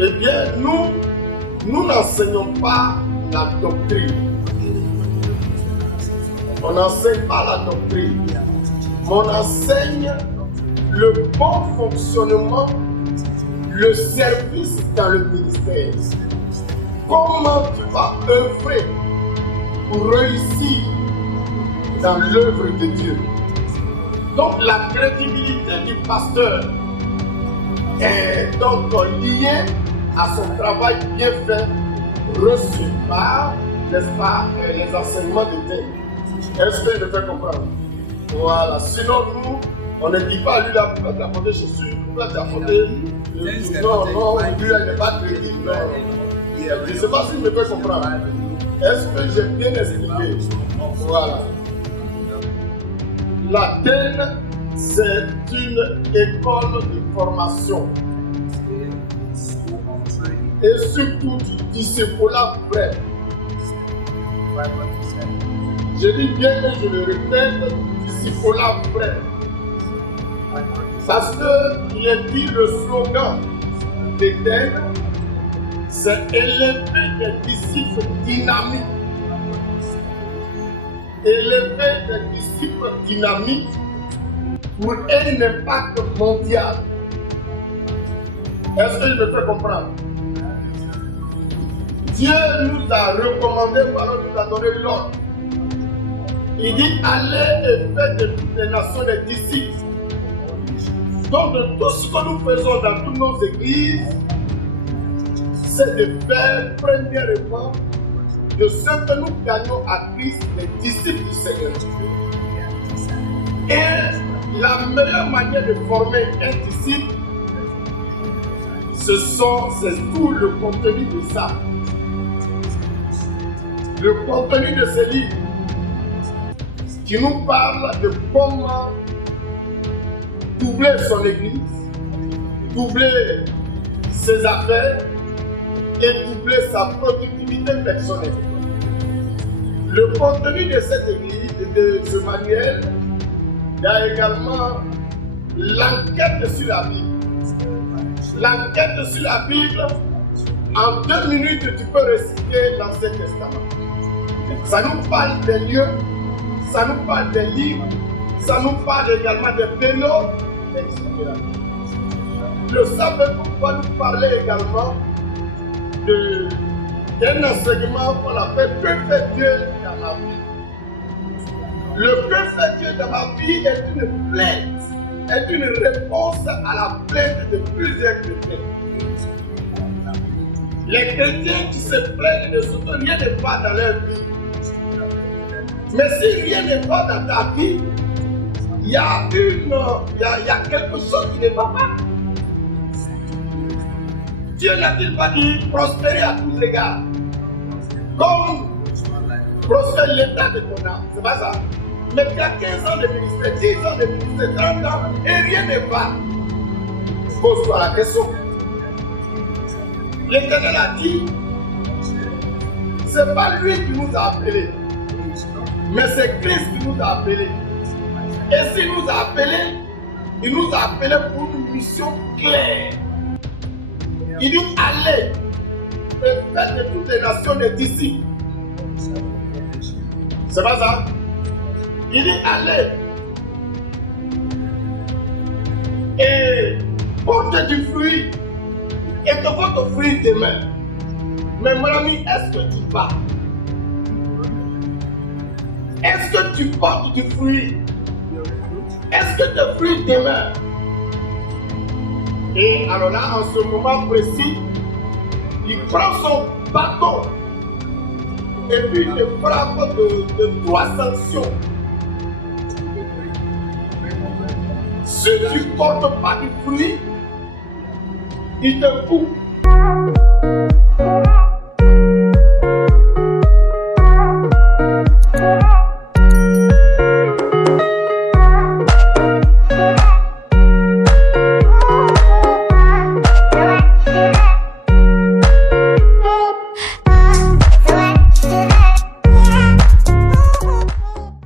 Eh bien, nous n'enseignons pas la doctrine. On n'enseigne pas la doctrine. Mais on enseigne le bon fonctionnement, le service dans le ministère. Comment tu vas œuvrer pour réussir dans l'œuvre de Dieu. Donc la crédibilité du pasteur est donc liée à son travail bien fait, reçu par, n'est-ce pas, les enseignements de Dieu. Est-ce que je me fais comprendre? Voilà. Sinon, nous, on ne dit pas à lui d'apporter Jésus, d'apporter. Non, lui, il n'est pas crédible. Non. Je ne sais pas si je me fais comprendre. Est-ce que j'ai bien expliqué? Voilà. L'Athènes, c'est une école de formation. Et surtout du discipulat vrai. Je dis bien et je le répète, discipulat vrai. Parce qu'il est dit le slogan d'Éden, c'est élever des disciples dynamiques. Élever des disciples dynamiques pour un impact mondial. Est-ce que je me fais comprendre? Dieu nous a recommandé, nous a donné l'ordre. Il dit allez et faites de toutes les nations des disciples. Donc de tout ce que nous faisons dans toutes nos églises, c'est de faire premièrement de ce que nous gagnons à Christ, les disciples du Seigneur. Et la meilleure manière de former un disciple, c'est tout le contenu de ça. Le contenu de ce livre qui nous parle de comment doubler son église, doubler ses affaires et doubler sa productivité personnelle. Le contenu de cette église, de ce manuel, il y a également l'enquête sur la Bible. L'enquête sur la Bible, en 2 minutes, tu peux réciter l'Ancien Testament. Ça nous parle des lieux, ça nous parle des livres, ça nous parle également des pénaux, etc. Le sabbat va nous parler également d'un enseignement qu'on appelle « Que fait Dieu dans ma vie ?» Le « Que fait Dieu dans ma vie » est une plainte, est une réponse à la plainte de plusieurs chrétiens. Les chrétiens qui se plaignent de ce que rien ne va dans leur vie. Mais si rien ne va dans ta vie, il y a quelque chose qui ne va pas. Dieu n'a-t-il pas dit prospérer à tous égards, comme prospère l'état de ton âme, c'est pas ça. Mais tu as 15 ans de ministère, 10 ans de ministère, 30 ans, et rien ne va. Pose-toi la question. L'Éternel a dit, ce n'est pas lui qui nous a appelés, mais c'est Christ qui nous a appelés. Et s'il nous a appelés, il nous a appelés pour une mission claire. Il dit allez et faites de toutes les nations des disciples. C'est pas ça? Il dit allez et portez du fruit et que votre fruit demeure. Mais mon ami, est-ce que tu pars? Est-ce que tu portes du fruit? Est-ce que tes fruits demeurent? Et alors là, en ce moment précis, il prend son bâton et puis il te frappe de 3 sanctions. Si tu ne portes pas du fruit, il te coupe.